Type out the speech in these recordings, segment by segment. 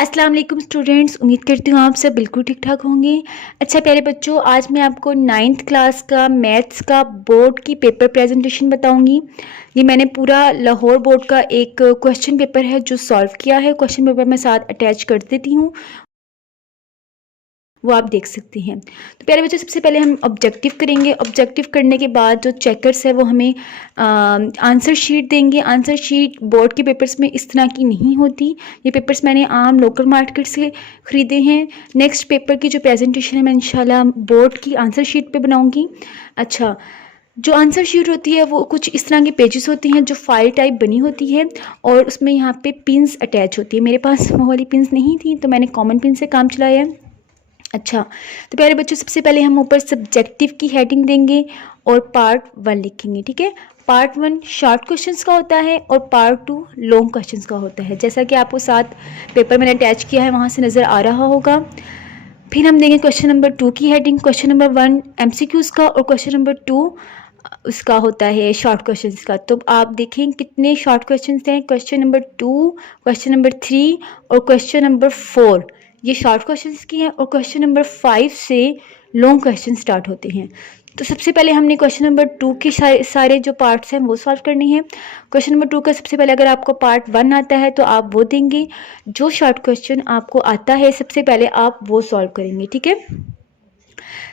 अस्सलाम वालेकुम स्टूडेंट्स, उम्मीद करती हूँ आप सब बिल्कुल ठीक ठाक होंगे। अच्छा प्यारे बच्चों, आज मैं आपको 9th क्लास का मैथ्स का बोर्ड की पेपर प्रेजेंटेशन बताऊंगी। ये मैंने पूरा लाहौर बोर्ड का एक क्वेश्चन पेपर है जो सॉल्व किया है। क्वेश्चन पेपर मैं साथ अटैच कर देती हूँ, वो आप देख सकते हैं। तो प्यारे बच्चों, सबसे पहले हम ऑब्जेक्टिव करेंगे। ऑब्जेक्टिव करने के बाद जो चेकर्स है वो हमें आंसर शीट देंगे। आंसर शीट बोर्ड के पेपर्स में इस तरह की नहीं होती। ये पेपर्स मैंने आम लोकल मार्केट से ख़रीदे हैं। नेक्स्ट पेपर की जो प्रेजेंटेशन है मैं इंशाल्लाह बोर्ड की आंसर शीट पे बनाऊंगी। अच्छा, जो आंसर शीट होती है वो कुछ इस तरह के पेजेस होते हैं जो फाइल टाइप बनी होती है और उसमें यहाँ पे पिन्स अटैच होती है। मेरे पास वो वाली पिन्स नहीं थी तो मैंने कॉमन पिन से काम चलाया है। अच्छा, तो प्यारे बच्चों, सबसे पहले हम ऊपर सब्जेक्टिव की हेडिंग देंगे और पार्ट 1 लिखेंगे। ठीक है, पार्ट 1 शॉर्ट क्वेश्चंस का होता है और पार्ट 2 लॉन्ग क्वेश्चंस का होता है, जैसा कि आपको साथ पेपर मैंने अटैच किया है वहाँ से नज़र आ रहा होगा। फिर हम देंगे क्वेश्चन नंबर 2 की हेडिंग। क्वेश्चन नंबर 1 MCQs का और क्वेश्चन नंबर 2 उसका होता है शॉर्ट क्वेश्चंस का। तो आप देखें कितने शॉर्ट क्वेश्चंस हैं। क्वेश्चन नंबर 2, क्वेश्चन नंबर 3 और क्वेश्चन नंबर 4 ये शॉर्ट क्वेश्चंस की हैं और क्वेश्चन नंबर 5 से लॉन्ग क्वेश्चन स्टार्ट होते हैं। तो सबसे पहले हमने क्वेश्चन नंबर 2 के सारे जो पार्ट्स हैं वो सॉल्व करने हैं। क्वेश्चन नंबर 2 का सबसे पहले अगर आपको पार्ट 1 आता है तो आप वो देंगे। जो शॉर्ट क्वेश्चन आपको आता है सबसे पहले आप वो सॉल्व करेंगे। ठीक है,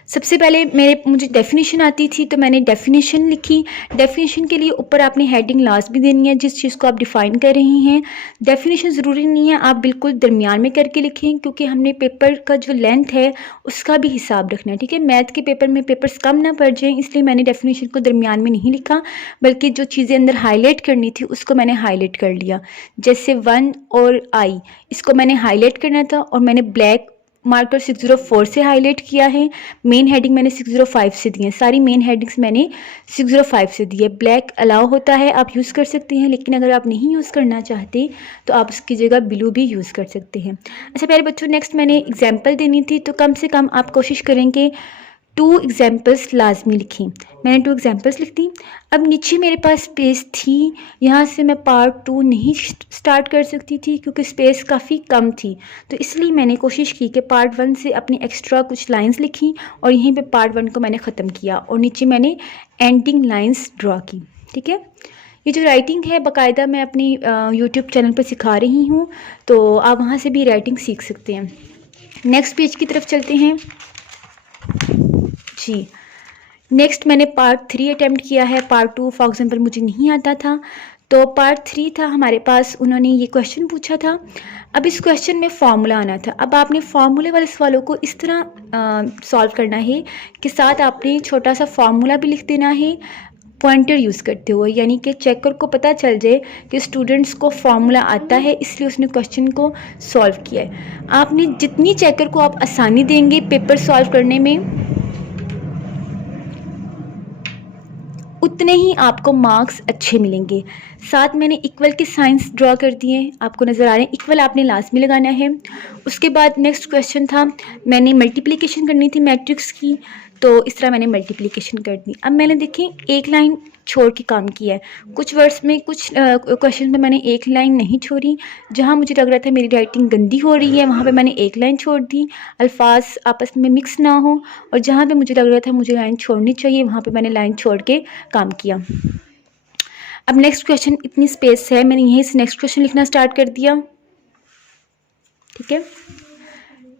सबसे पहले मुझे डेफिनेशन आती थी तो मैंने डेफिनेशन लिखी। डेफिनेशन के लिए ऊपर आपने हेडिंग लास्ट भी देनी है जिस चीज़ को आप डिफ़ाइन कर रही हैं। डेफिनेशन ज़रूरी नहीं है आप बिल्कुल दरमियान में करके लिखें, क्योंकि हमने पेपर का जो लेंथ है उसका भी हिसाब रखना है। ठीक है, मैथ के पेपर में पेपर्स कम ना पड़ जाएँ, इसलिए मैंने डेफिनेशन को दरमियान में नहीं लिखा, बल्कि जो चीज़ें अंदर हाईलाइट करनी थी उसको मैंने हाईलाइट कर लिया। जैसे 1 और I, इसको मैंने हाईलाइट करना था और मैंने ब्लैक मार्कर 604 से हाईलाइट किया है। मेन हेडिंग मैंने 605 से दी है। सारी मेन हेडिंग्स मैंने 605 से दी है। ब्लैक अलाउ होता है, आप यूज़ कर सकते हैं, लेकिन अगर आप नहीं यूज़ करना चाहते तो आप उसकी जगह ब्लू भी यूज़ कर सकते हैं। अच्छा प्यारे बच्चों, नेक्स्ट मैंने एग्जाम्पल देनी थी तो कम से कम आप कोशिश करेंगे 2 एग्जाम्पल्स लाजमी लिखी। मैंने 2 एग्जाम्पल्स लिख दी। अब नीचे मेरे पास स्पेस थी, यहाँ से मैं पार्ट 2 नहीं स्टार्ट कर सकती थी क्योंकि स्पेस काफ़ी कम थी, तो इसलिए मैंने कोशिश की कि पार्ट 1 से अपनी एक्स्ट्रा कुछ लाइंस लिखी और यहीं पे पार्ट 1 को मैंने ख़त्म किया और नीचे मैंने एंडिंग लाइंस ड्रा की। ठीक है, ये जो राइटिंग है बाकायदा मैं अपनी यूट्यूब चैनल पर सिखा रही हूँ, तो आप वहाँ से भी राइटिंग सीख सकते हैं। नेक्स्ट पेज की तरफ चलते हैं जी। नेक्स्ट मैंने पार्ट 3 अटैम्प्ट किया है। पार्ट 2 फॉर एग्जांपल मुझे नहीं आता था, तो पार्ट 3 था हमारे पास। उन्होंने ये क्वेश्चन पूछा था। अब इस क्वेश्चन में फार्मूला आना था। अब आपने फार्मूले वाले सवालों को इस तरह सॉल्व करना है कि साथ आपने छोटा सा फार्मूला भी लिख देना है पॉइंटर यूज़ करते हुए, यानी कि चेकर को पता चल जाए कि स्टूडेंट्स को फार्मूला आता है, इसलिए उसने क्वेश्चन को सॉल्व किया है। आपने जितनी चेकर को आप आसानी देंगे पेपर सॉल्व करने में, उतने ही आपको मार्क्स अच्छे मिलेंगे। साथ मैंने इक्वल के साइंस ड्रॉ कर दिए, आपको नज़र आ रहे हैं। इक्वल आपने लास्ट में लगाना है। उसके बाद नेक्स्ट क्वेश्चन था, मैंने मल्टीप्लिकेशन करनी थी मैट्रिक्स की, तो इस तरह मैंने मल्टीप्लिकेशन कर दी। अब मैंने देखें एक लाइन छोड़ के काम किया है। कुछ वर्ड्स में कुछ क्वेश्चन में मैंने एक लाइन नहीं छोड़ी। जहाँ मुझे लग रहा था मेरी राइटिंग गंदी हो रही है वहाँ पे मैंने एक लाइन छोड़ दी, अल्फाज आपस में मिक्स ना हो, और जहाँ पे मुझे लग रहा था मुझे लाइन छोड़नी चाहिए वहाँ पे मैंने लाइन छोड़ के काम किया। अब नेक्स्ट क्वेश्चन, इतनी स्पेस है, मैंने यहीं से नेक्स्ट क्वेश्चन लिखना स्टार्ट कर दिया। ठीक है,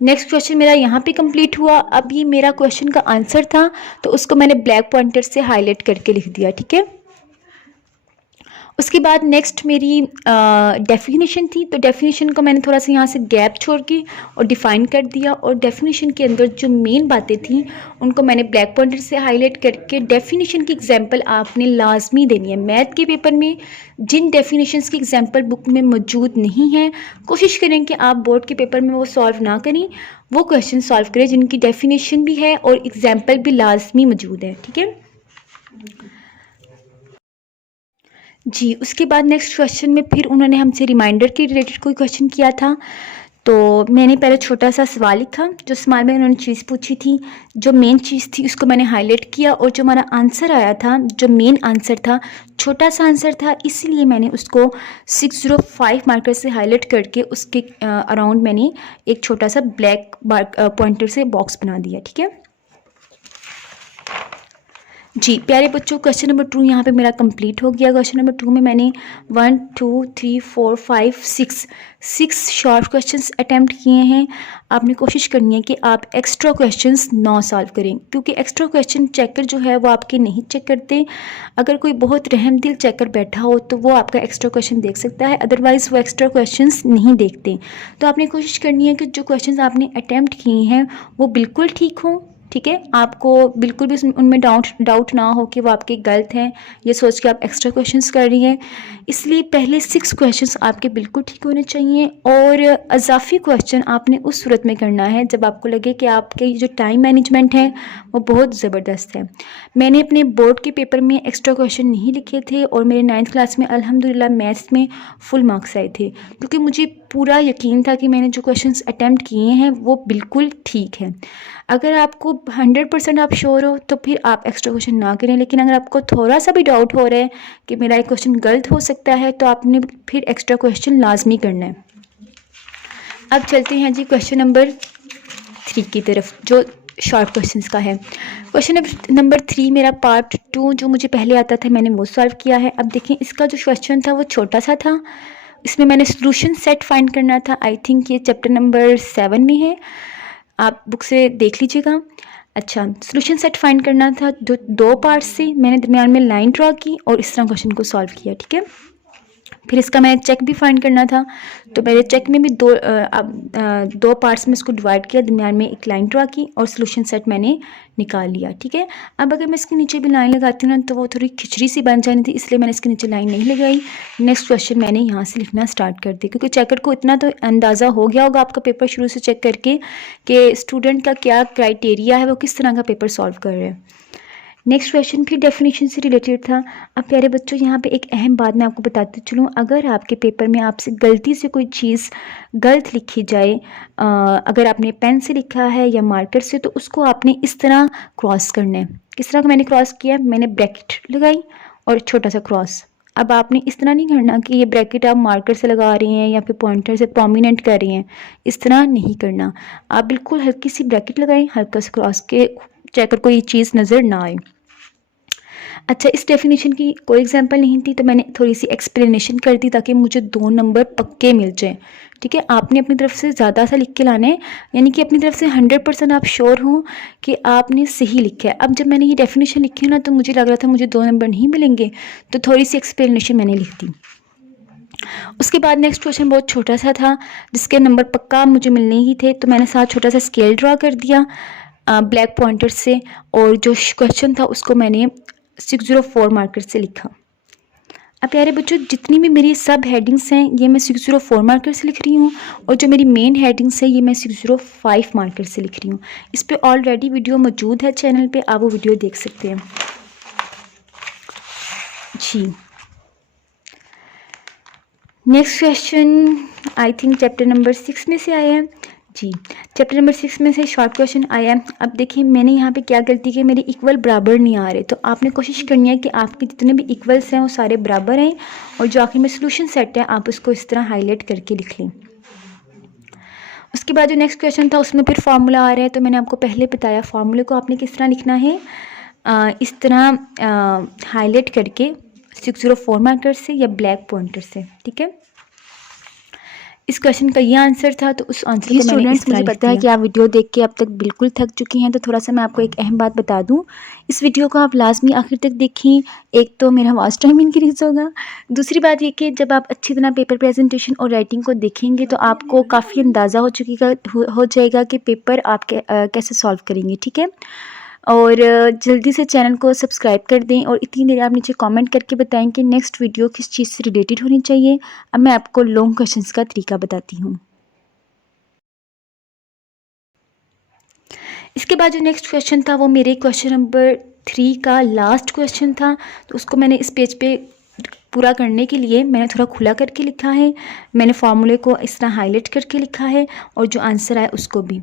नेक्स्ट क्वेश्चन मेरा यहाँ पे कंप्लीट हुआ। अब ये मेरा क्वेश्चन का आंसर था तो उसको मैंने ब्लैक पॉइंटर से हाईलाइट करके लिख दिया। ठीक है, उसके बाद नेक्स्ट मेरी डेफिनेशन थी, तो डेफिनेशन को मैंने थोड़ा सा यहाँ से गैप छोड़ के और डिफ़ाइन कर दिया, और डेफिनेशन के अंदर जो मेन बातें थी उनको मैंने ब्लैक पॉइंटर से हाईलाइट करके डेफिनेशन की एग्जांपल आपने लाजमी देनी है। मैथ के पेपर में जिन डेफिनेशंस की एग्जांपल बुक में मौजूद नहीं है, कोशिश करें कि आप बोर्ड के पेपर में वो सॉल्व ना करें, वो क्वेश्चन सॉल्व करें जिनकी डेफिनेशन भी है और एग्जाम्पल भी लाजमी मौजूद है। ठीक है जी, उसके बाद नेक्स्ट क्वेश्चन में फिर उन्होंने हमसे रिमाइंडर के रिलेटेड कोई क्वेश्चन किया था, तो मैंने पहले छोटा सा सवाल लिखा, जो सवाल में उन्होंने चीज़ पूछी थी, जो मेन चीज़ थी उसको मैंने हाईलाइट किया, और जो हमारा आंसर आया था, जो मेन आंसर था, छोटा सा आंसर था, इसलिए मैंने उसको 605 मार्कर से हाईलाइट करके उसके अराउंड मैंने एक छोटा सा ब्लैक पॉइंटर से बॉक्स बना दिया। ठीक है जी प्यारे बच्चों, क्वेश्चन नंबर 2 यहाँ पे मेरा कंप्लीट हो गया। क्वेश्चन नंबर 2 में मैंने 1 2 3 4 5 6 शॉर्ट क्वेश्चंस अटेम्प्ट किए हैं। आपने कोशिश करनी है कि आप एक्स्ट्रा क्वेश्चंस ना सॉल्व करें, क्योंकि एक्स्ट्रा क्वेश्चन चेकर जो है वो आपके नहीं चेक करते। अगर कोई बहुत रहमदिल चेकर बैठा हो तो वो आपका एक्स्ट्रा क्वेश्चन देख सकता है, अदरवाइज़ वो एक्स्ट्रा क्वेश्चंस नहीं देखते। तो आपने कोशिश करनी है कि जो क्वेश्चन आपने अटेम्प्ट किए हैं वो बिल्कुल ठीक हों। ठीक है, आपको बिल्कुल भी उनमें डाउट ना हो कि वो आपके गलत हैं, ये सोच के आप एक्स्ट्रा क्वेश्चंस कर रही हैं। इसलिए पहले 6 क्वेश्चंस आपके बिल्कुल ठीक होने चाहिए, और अजाफी क्वेश्चन आपने उस सूरत में करना है जब आपको लगे कि आपके जो टाइम मैनेजमेंट है वो बहुत ज़बरदस्त है। मैंने अपने बोर्ड के पेपर में एक्स्ट्रा क्वेश्चन नहीं लिखे थे, और मेरे 9th क्लास में अल्हम्दुलिल्लाह मैथ्स में फुल मार्क्स आए थे, क्योंकि मुझे पूरा यकीन था कि मैंने जो क्वेश्चंस अटेम्प्ट किए हैं वो बिल्कुल ठीक है। अगर आपको 100% आप श्योर हो तो फिर आप एक्स्ट्रा क्वेश्चन ना करें, लेकिन अगर आपको थोड़ा सा भी डाउट हो रहा है कि मेरा एक क्वेश्चन गलत हो सकता है तो आपने फिर एक्स्ट्रा क्वेश्चन लाजमी करना है। अब चलते हैं जी क्वेश्चन नंबर 3 की तरफ, जो शॉर्ट क्वेश्चंस का है। क्वेश्चन नंबर 3 मेरा पार्ट 2 जो मुझे पहले आता था मैंने वो सॉल्व किया है। अब देखें, इसका जो क्वेश्चन था वो छोटा सा था, इसमें मैंने सोल्यूशन सेट फाइंड करना था। आई थिंक ये चैप्टर नंबर 7 में है, आप बुक से देख लीजिएगा। अच्छा, सोल्यूशन सेट फाइंड करना था, जो 2 पार्ट से मैंने दरमियान में लाइन ड्रा की और इस तरह क्वेश्चन को सॉल्व किया। ठीक है, फिर इसका मैंने चेक भी फाइंड करना था, तो मेरे चेक में भी 2 पार्ट्स में इसको डिवाइड किया, दरमियान में एक लाइन ड्रा की और सोल्यूशन सेट मैंने निकाल लिया। ठीक है, अब अगर मैं इसके नीचे भी लाइन लगाती हूँ ना तो वो थोड़ी खिचड़ी सी बन जानी थी, इसलिए मैंने इसके नीचे लाइन नहीं लगाई। नेक्स्ट क्वेश्चन मैंने यहाँ से लिखना स्टार्ट कर दिया, क्योंकि चेकर को इतना तो अंदाज़ा हो गया होगा आपका पेपर शुरू से चेक करके कि स्टूडेंट का क्या क्राइटेरिया है, वो किस तरह का पेपर सॉल्व कर रहे हैं। नेक्स्ट क्वेश्चन फिर डेफिनेशन से रिलेटेड था। अब प्यारे बच्चों, यहाँ पे एक अहम बात मैं आपको बताती चलूँ, अगर आपके पेपर में आपसे गलती से कोई चीज़ गलत लिखी जाए, अगर आपने पेन से लिखा है या मार्कर से, तो उसको आपने इस तरह क्रॉस करना है। किस तरह का मैंने क्रॉस किया, मैंने ब्रैकेट लगाई और छोटा सा क्रॉस। अब आपने इस तरह नहीं करना कि ये ब्रैकेट आप मार्कर से लगा रही हैं या फिर पॉइंटर से प्रोमिनेंट कर रही हैं, इस तरह नहीं करना। आप बिल्कुल हल्की सी ब्रैकेट लगाएं, हल्का सा क्रॉस के चेकर को ये चीज़ नज़र ना आए। अच्छा, इस डेफिनेशन की कोई एग्जांपल नहीं थी तो मैंने थोड़ी सी एक्सप्लेनेशन कर दी ताकि मुझे 2 नंबर पक्के मिल जाएं। ठीक है, आपने अपनी तरफ से ज़्यादा सा लिख के लाना है, यानी कि अपनी तरफ से 100% आप श्योर हो कि आपने सही लिखा है। अब जब मैंने ये डेफिनेशन लिखी ना तो मुझे लग रहा था मुझे 2 नंबर नहीं मिलेंगे, तो थोड़ी सी एक्सप्लेनेशन मैंने लिख दी। उसके बाद नेक्स्ट क्वेश्चन बहुत छोटा सा था, जिसके नंबर पक्का मुझे मिलने ही थे, तो मैंने साथ छोटा सा स्केल ड्रा कर दिया ब्लैक पॉइंटर से, और जो क्वेश्चन था उसको मैंने 604 मार्कर से लिखा। अब प्यारे बच्चों, जितनी भी मेरी सब हेडिंग्स हैं ये मैं 604 मार्कर से लिख रही हूँ, और जो मेरी मेन हेडिंग्स है ये मैं 605 मार्कर से लिख रही हूँ। इस पे ऑलरेडी वीडियो मौजूद है चैनल पे, आप वो वीडियो देख सकते हैं जी। Next question I think chapter number 6 में से आया है जी। चैप्टर नंबर 6 में से शॉर्ट क्वेश्चन आया है। अब देखिए, मैंने यहाँ पे क्या गलती की, मेरे इक्वल बराबर नहीं आ रहे, तो आपने कोशिश करनी है कि आपके जितने भी इक्वल्स हैं वो सारे बराबर हैं, और जो आखिर में सोल्यूशन सेट है आप उसको इस तरह हाईलाइट करके लिख लें। उसके बाद जो नेक्स्ट क्वेश्चन था उसमें फिर फार्मूला आ रहा है, तो मैंने आपको पहले बताया फार्मूले को आपने किस तरह लिखना है, इस तरह हाईलाइट करके 604 मार्कर से या ब्लैक पॉइंटर से। ठीक है, इस क्वेश्चन का ये आंसर था, तो उस आंसर को मैंने इस तरह मुझे पता है कि आप वीडियो देख के अब तक बिल्कुल थक चुकी हैं, तो थोड़ा सा मैं आपको एक अहम बात बता दूं, इस वीडियो को आप लाजमी आखिर तक देखें। एक तो मेरा वॉच टाइम इंक्रीज़ होगा, दूसरी बात ये कि जब आप अच्छी तरह पेपर प्रेजेंटेशन और राइटिंग को देखेंगे तो आपको काफ़ी अंदाज़ा हो जाएगा कि पेपर आप कैसे सॉल्व करेंगे। ठीक है, और जल्दी से चैनल को सब्सक्राइब कर दें, और इतनी देर आप नीचे कमेंट करके बताएं कि नेक्स्ट वीडियो किस चीज़ से रिलेटेड होनी चाहिए। अब मैं आपको लॉन्ग क्वेश्चंस का तरीका बताती हूँ। इसके बाद जो नेक्स्ट क्वेश्चन था वो मेरे क्वेश्चन नंबर 3 का लास्ट क्वेश्चन था, तो उसको मैंने इस पेज पे पूरा करने के लिए मैंने थोड़ा खुला करके लिखा है, मैंने फार्मूले को इस तरह हाईलाइट करके लिखा है और जो आंसर आया उसको भी।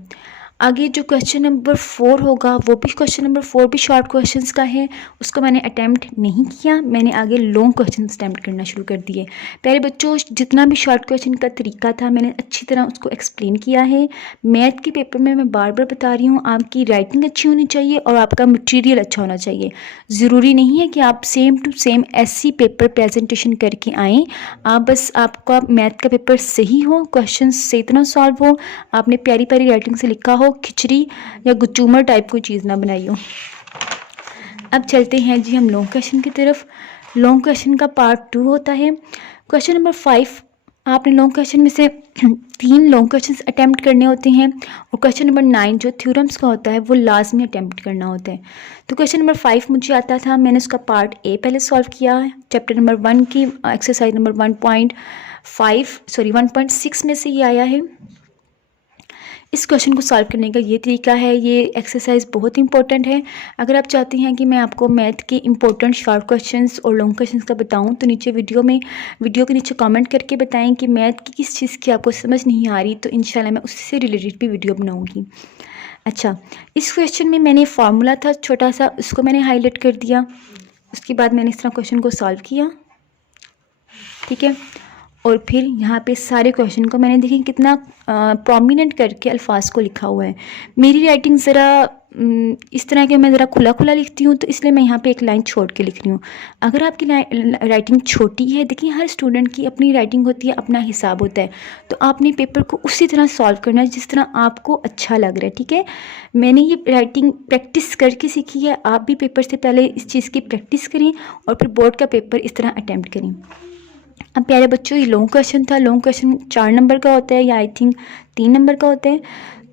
आगे जो क्वेश्चन नंबर 4 होगा वो भी क्वेश्चन नंबर 4 भी शॉर्ट क्वेश्चंस का है, उसको मैंने अटैम्प्ट नहीं किया, मैंने आगे लॉन्ग क्वेश्चन अटैम्प्ट करना शुरू कर दिए। प्यारे बच्चों, जितना भी शॉर्ट क्वेश्चन का तरीका था मैंने अच्छी तरह उसको एक्सप्लेन किया है। मैथ के पेपर में मैं बार बार बता रही हूँ, आपकी राइटिंग अच्छी होनी चाहिए और आपका मटीरियल अच्छा होना चाहिए। ज़रूरी नहीं है कि आप सेम टू सेम ऐसी पेपर प्रेजेंटेशन करके आएँ, आप बस आपका मैथ का पेपर सही हो, क्वेश्चन से इतना सॉल्व हो, आपने प्यारी प्यारी राइटिंग से लिखा हो, खिचड़ी या गुचूमर टाइप कोई चीज़ ना बनाई हो। अब चलते हैं जी हम लॉन्ग क्वेश्चन की तरफ। लॉन्ग क्वेश्चन का पार्ट 2 होता है। क्वेश्चन नंबर 5, आपने लॉन्ग क्वेश्चन में से 3 लॉन्ग क्वेश्चंस अटैम्प्ट करने होते हैं और क्वेश्चन नंबर 9 जो थ्योरम्स का होता है वो लाजमी अटैम्प्ट करना होता है। तो क्वेश्चन नंबर 5 मुझे आता था, मैंने उसका पार्ट ए पहले सॉल्व किया है, चैप्टर नंबर 1 की एक्सरसाइज नंबर 1.6 में से ये आया है। इस क्वेश्चन को सॉल्व करने का ये तरीका है, ये एक्सरसाइज बहुत इंपॉर्टेंट है। अगर आप चाहते हैं कि मैं आपको मैथ के इंपॉर्टेंट शॉर्ट क्वेश्चंस और लॉन्ग क्वेश्चंस का बताऊं तो नीचे वीडियो के नीचे कमेंट करके बताएं कि मैथ की किस चीज़ की आपको समझ नहीं आ रही, तो इंशाल्लाह मैं उससे रिलेटेड भी वीडियो बनाऊँगी। अच्छा, इस क्वेश्चन में मैंने फार्मूला था छोटा सा, उसको मैंने हाईलाइट कर दिया। उसके बाद मैंने इस तरह क्वेश्चन को सॉल्व किया, ठीक है। और फिर यहाँ पे सारे क्वेश्चन को मैंने देखिए कितना प्रोमिनेंट करके अल्फाज को लिखा हुआ है। मेरी राइटिंग ज़रा इस तरह के मैं ज़रा खुला खुला लिखती हूँ, तो इसलिए मैं यहाँ पे एक लाइन छोड़ के लिख रही हूँ। अगर आपकी राइटिंग छोटी है, देखिए हर स्टूडेंट की अपनी राइटिंग होती है, अपना हिसाब होता है, तो आपने पेपर को उसी तरह सॉल्व करना है जिस तरह आपको अच्छा लग रहा है, ठीक है। मैंने ये राइटिंग प्रैक्टिस करके सीखी है, आप भी पेपर से पहले इस चीज़ की प्रैक्टिस करें और फिर बोर्ड का पेपर इस तरह अटैम्प्ट करें। अब प्यारे बच्चों, ये लॉन्ग क्वेश्चन था। लॉन्ग क्वेश्चन 4 नंबर का होता है या आई थिंक 3 नंबर का होता है।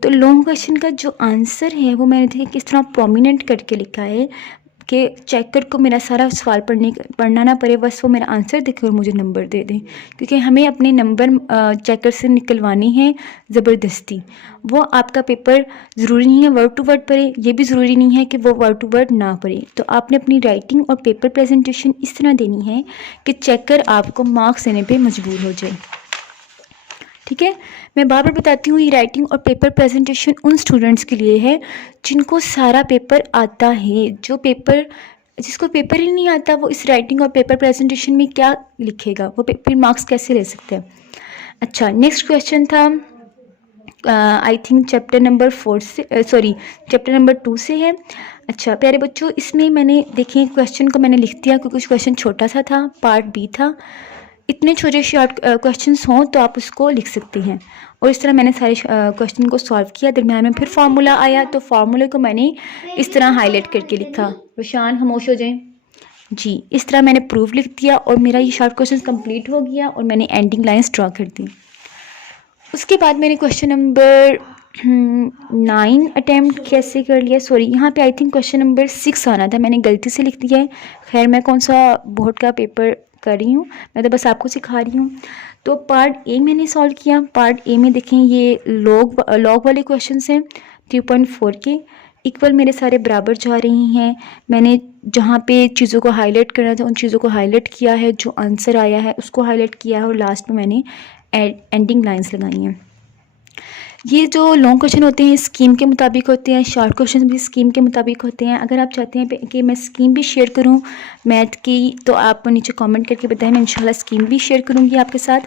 तो लॉन्ग क्वेश्चन का जो आंसर है वो मैंने देखिए किस तरह प्रोमिनेंट करके लिखा है कि चेकर को मेरा सारा सवाल पढ़ना ना पड़े, बस वो मेरा आंसर देखे और मुझे नंबर दे दें, क्योंकि हमें अपने नंबर चेकर से निकलवाने हैं ज़बरदस्ती। वो आपका पेपर ज़रूरी नहीं है वर्ड टू वर्ड पढ़े, ये भी ज़रूरी नहीं है कि वो वर्ड टू वर्ड ना पढ़े। तो आपने अपनी राइटिंग और पेपर प्रेजेंटेशन इस तरह देनी है कि चेकर आपको मार्क्स देने पर मजबूर हो जाए, ठीक है। मैं बार बार बताती हूँ, ये राइटिंग और पेपर प्रेजेंटेशन उन स्टूडेंट्स के लिए है जिनको सारा पेपर आता है। जिसको पेपर ही नहीं आता वो इस राइटिंग और पेपर प्रेजेंटेशन में क्या लिखेगा, वो फिर मार्क्स कैसे ले सकते हैं। अच्छा, नेक्स्ट क्वेश्चन था आई थिंक चैप्टर नंबर 2 से है। अच्छा प्यारे बच्चों, इसमें मैंने देखिए क्वेश्चन को मैंने लिख दिया क्योंकि कुछ क्वेश्चन छोटा सा था, पार्ट बी था। इतने छोटे शॉर्ट क्वेश्चंस हों तो आप उसको लिख सकते हैं। और इस तरह मैंने सारे क्वेश्चन को सॉल्व किया। दरम्यान में फिर फार्मूला आया तो फार्मूले को मैंने इस तरह हाईलाइट करके लिखा। रोशान खामोश हो जाएं जी। इस तरह मैंने प्रूफ लिख दिया और मेरा ये शॉर्ट क्वेश्चन कंप्लीट हो गया और मैंने एंडिंग लाइन्स ड्रॉ कर दी। उसके बाद मैंने क्वेश्चन नंबर 9 अटैम्प्ट कैसे कर लिया, सॉरी यहाँ पे आई थिंक क्वेश्चन नंबर 6 आना था, मैंने गलती से लिख दिया है। खैर मैं कौन सा बोर्ड का पेपर कर रही हूँ, मैं तो बस आपको सिखा रही हूँ। तो पार्ट ए मैंने सॉल्व किया। पार्ट ए में देखें ये लॉग वाले क्वेश्चन हैं 3.4 के, इक्वल मेरे सारे बराबर जा रही हैं। मैंने जहाँ पे चीज़ों को हाईलाइट करना था उन चीज़ों को हाईलाइट किया है, जो आंसर आया है उसको हाईलाइट किया है और लास्ट में मैंने एंडिंग लाइंस लगाई हैं। ये जो लॉन्ग क्वेश्चन होते हैं स्कीम के मुताबिक होते हैं, शॉर्ट क्वेश्चन भी स्कीम के मुताबिक होते हैं। अगर आप चाहते हैं कि मैं स्कीम भी शेयर करूं मैथ की तो आप नीचे कमेंट करके बताएं, मैं इंशाल्लाह स्कीम भी शेयर करूंगी आपके साथ।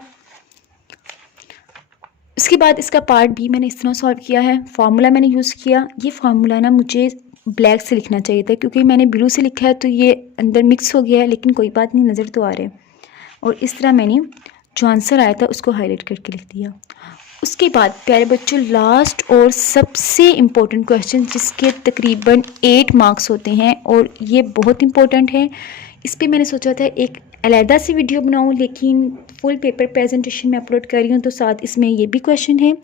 उसके बाद इसका पार्ट भी मैंने इस तरह सॉल्व किया है। फार्मूला मैंने यूज़ किया। ये फार्मूला ना मुझे ब्लैक से लिखना चाहिए था क्योंकि मैंने ब्लू से लिखा है तो ये अंदर मिक्स हो गया है, लेकिन कोई बात नहीं, नज़र तो आ रहा है। और इस तरह मैंने जो आंसर आया था उसको हाईलाइट करके लिख दिया। उसके बाद प्यारे बच्चों लास्ट और सबसे इम्पोर्टेंट क्वेश्चन जिसके तकरीबन 8 मार्क्स होते हैं और ये बहुत इम्पोर्टेंट है। इस पर मैंने सोचा था एक अलहदा सी वीडियो बनाऊं, लेकिन फुल पेपर प्रेजेंटेशन में अपलोड कर रही हूँ तो साथ इसमें ये भी क्वेश्चन है।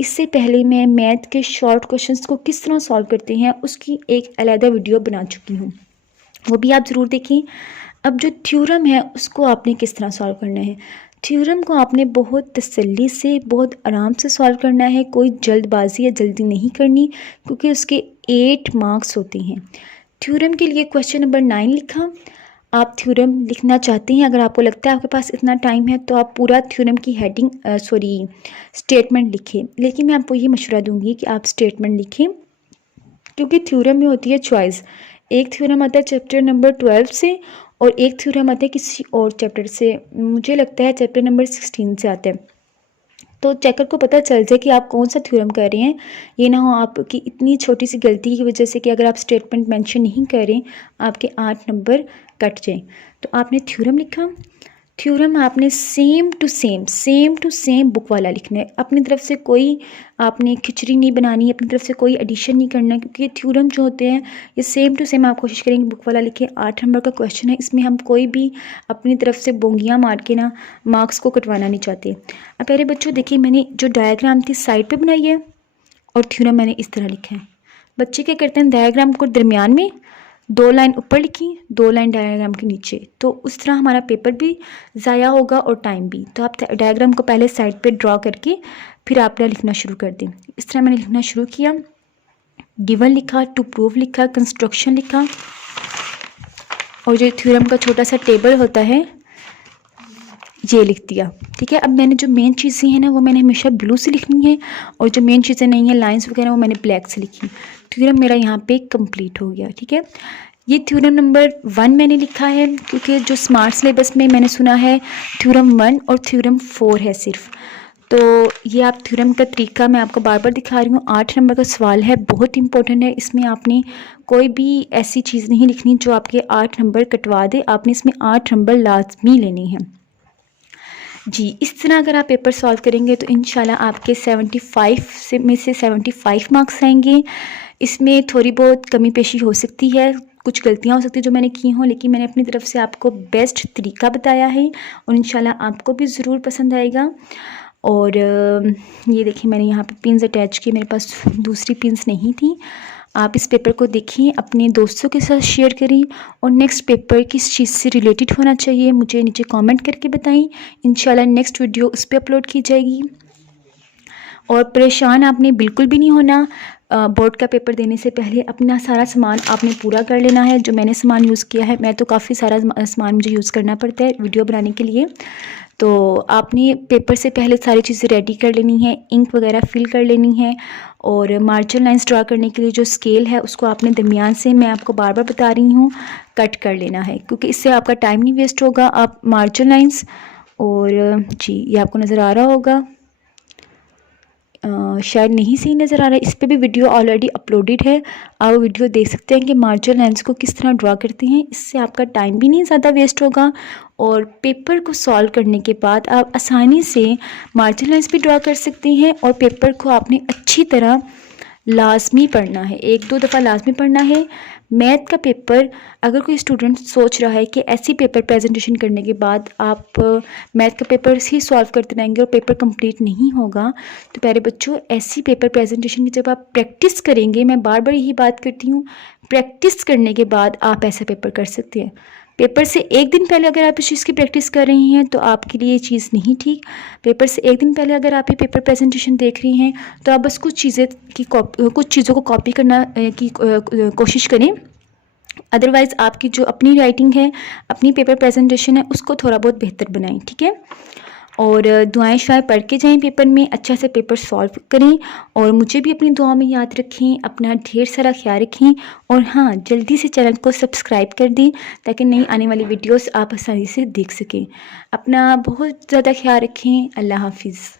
इससे पहले मैं मैथ के शॉर्ट क्वेश्चंस को किस तरह सॉल्व करते हैं उसकी एक अलहदा वीडियो बना चुकी हूँ, वो भी आप ज़रूर देखें। अब जो थ्योरम है उसको आपने किस तरह सॉल्व करना है। थ्योरम को आपने बहुत तसल्ली से बहुत आराम से सॉल्व करना है, कोई जल्दबाजी या जल्दी नहीं करनी क्योंकि उसके 8 मार्क्स होते हैं। थ्योरम के लिए क्वेश्चन नंबर 9 लिखा। आप थ्योरम लिखना चाहते हैं, अगर आपको लगता है आपके पास इतना टाइम है तो आप पूरा थ्योरम की हेडिंग स्टेटमेंट लिखें। लेकिन मैं आपको ये मशवरा दूंगी कि आप स्टेटमेंट लिखें, क्योंकि थ्योरम में होती है चॉइस। एक थ्योरम आता है चैप्टर नंबर 12 से और एक थ्योरम आता है किसी और चैप्टर से, मुझे लगता है चैप्टर नंबर 16 से आता है। तो चेकर को पता चल जाए कि आप कौन सा थ्योरम कर रहे हैं। ये ना हो आपकी इतनी छोटी सी गलती की वजह से कि अगर आप स्टेटमेंट मेंशन नहीं करें आपके 8 नंबर कट जाएं। तो आपने थ्योरम लिखा, थ्योरम आपने सेम टू सेम बुक वाला लिखना है। अपनी तरफ से कोई आपने खिचड़ी नहीं बनानी है, अपनी तरफ से कोई एडिशन नहीं करना है, क्योंकि थ्योरम जो होते हैं ये सेम टू सेम आप कोशिश करेंगे बुक वाला लिखें। 8 नंबर का क्वेश्चन है, इसमें हम कोई भी अपनी तरफ से बोंगियाँ मार के ना मार्क्स को कटवाना नहीं चाहते। अब प्यारे बच्चों देखिए, मैंने जो डायग्राम थी साइड पर बनाई है और थ्योरम मैंने इस तरह लिखा है। बच्चे क्या करते हैं, डायग्राम को दरमियान में 2 लाइन ऊपर लिखी, 2 लाइन डायग्राम के नीचे, तो उस तरह हमारा पेपर भी ज़ाया होगा और टाइम भी। तो आप डायग्राम को पहले साइड पे ड्रॉ करके फिर आपने लिखना शुरू कर दें। इस तरह मैंने लिखना शुरू किया, गिवन लिखा, टू प्रूव लिखा, कंस्ट्रक्शन लिखा, और जो थ्योरम का छोटा सा टेबल होता है ये लिख दिया। ठीक है, अब मैंने जो मेन चीज़ें हैं ना वो मैंने हमेशा ब्लू से लिखनी है, और जो मेन चीज़ें नहीं है लाइंस वगैरह वो मैंने ब्लैक से लिखी। थ्योरम मेरा यहाँ पे कंप्लीट हो गया। ठीक है, ये थ्योरम नंबर 1 मैंने लिखा है, क्योंकि जो स्मार्ट सिलेबस में मैंने सुना है थ्योरम 1 और थ्योरम 4 है सिर्फ। तो ये आप थ्योरम का तरीका मैं आपको बार बार दिखा रही हूँ। 8 नंबर का सवाल है, बहुत इंपॉर्टेंट है। इसमें आपने कोई भी ऐसी चीज़ नहीं लिखनी जो आपके 8 नंबर कटवा दे, आपने इसमें 8 नंबर लाजमी लेने हैं जी। इस तरह अगर आप पेपर सॉल्व करेंगे तो इंशाल्लाह आपके 75 में से 75 मार्क्स आएंगे। इसमें थोड़ी बहुत कमी पेशी हो सकती है, कुछ गलतियां हो सकती हैं जो मैंने की हों, लेकिन मैंने अपनी तरफ से आपको बेस्ट तरीका बताया है और इंशाल्लाह आपको भी ज़रूर पसंद आएगा। और ये देखिए मैंने यहाँ पे पिन्स अटैच की, मेरे पास दूसरी पिन्स नहीं थी। आप इस पेपर को देखिए, अपने दोस्तों के साथ शेयर करें, और नेक्स्ट पेपर किस चीज़ से रिलेटेड होना चाहिए मुझे नीचे कमेंट करके बताएं। इंशाल्लाह नेक्स्ट वीडियो उस पर अपलोड की जाएगी। और परेशान आपने बिल्कुल भी नहीं होना, बोर्ड का पेपर देने से पहले अपना सारा सामान आपने पूरा कर लेना है। जो मैंने सामान यूज़ किया है, मैं तो काफ़ी सारा सामान मुझे यूज़ करना पड़ता है वीडियो बनाने के लिए, तो आपने पेपर से पहले सारी चीज़ें रेडी कर लेनी है, इंक वगैरह फिल कर लेनी है, और मार्जिन लाइंस ड्रा करने के लिए जो स्केल है उसको आपने दरमियान से, मैं आपको बार बार बता रही हूँ, कट कर लेना है, क्योंकि इससे आपका टाइम नहीं वेस्ट होगा। आप मार्जिन लाइंस, और जी ये आपको नज़र आ रहा होगा, शायद नहीं सही नज़र आ रहा है, इस पर भी वीडियो ऑलरेडी अपलोडेड है, आप वीडियो देख सकते हैं कि मार्जिन लाइंस को किस तरह ड्रा करते हैं। इससे आपका टाइम भी नहीं ज़्यादा वेस्ट होगा, और पेपर को सॉल्व करने के बाद आप आसानी से मार्जिन लाइंस भी ड्रा कर सकते हैं। और पेपर को आपने अच्छी तरह लाजमी पढ़ना है, 1-2 दफ़ा लाजमी पढ़ना है। मैथ का पेपर अगर कोई स्टूडेंट सोच रहा है कि ऐसी पेपर प्रेजेंटेशन करने के बाद आप मैथ का पेपर ही सॉल्व करते रहेंगे और पेपर कंप्लीट नहीं होगा, तो प्यारे बच्चों ऐसी पेपर प्रेजेंटेशन की जब आप प्रैक्टिस करेंगे, मैं बार बार यही बात करती हूँ, प्रैक्टिस करने के बाद आप ऐसा पेपर कर सकते हैं। पेपर से 1 दिन पहले अगर आप इस चीज़ की प्रैक्टिस कर रही हैं तो आपके लिए ये चीज़ नहीं ठीक। पेपर से 1 दिन पहले अगर आप ये पेपर प्रेजेंटेशन देख रही हैं तो आप बस कुछ चीज़ों को कॉपी करना की कोशिश करें। अदरवाइज़ आपकी जो अपनी राइटिंग है, अपनी पेपर प्रेजेंटेशन है, उसको थोड़ा बहुत बेहतर बनाएं। ठीक है, और दुआएं शायद पढ़ के जाएं, पेपर में अच्छा से पेपर सॉल्व करें, और मुझे भी अपनी दुआ में याद रखें। अपना ढेर सारा ख्याल रखें, और हाँ जल्दी से चैनल को सब्सक्राइब कर दें ताकि नई आने वाली वीडियोस आप आसानी से देख सकें। अपना बहुत ज़्यादा ख्याल रखें। अल्लाह हाफिज़।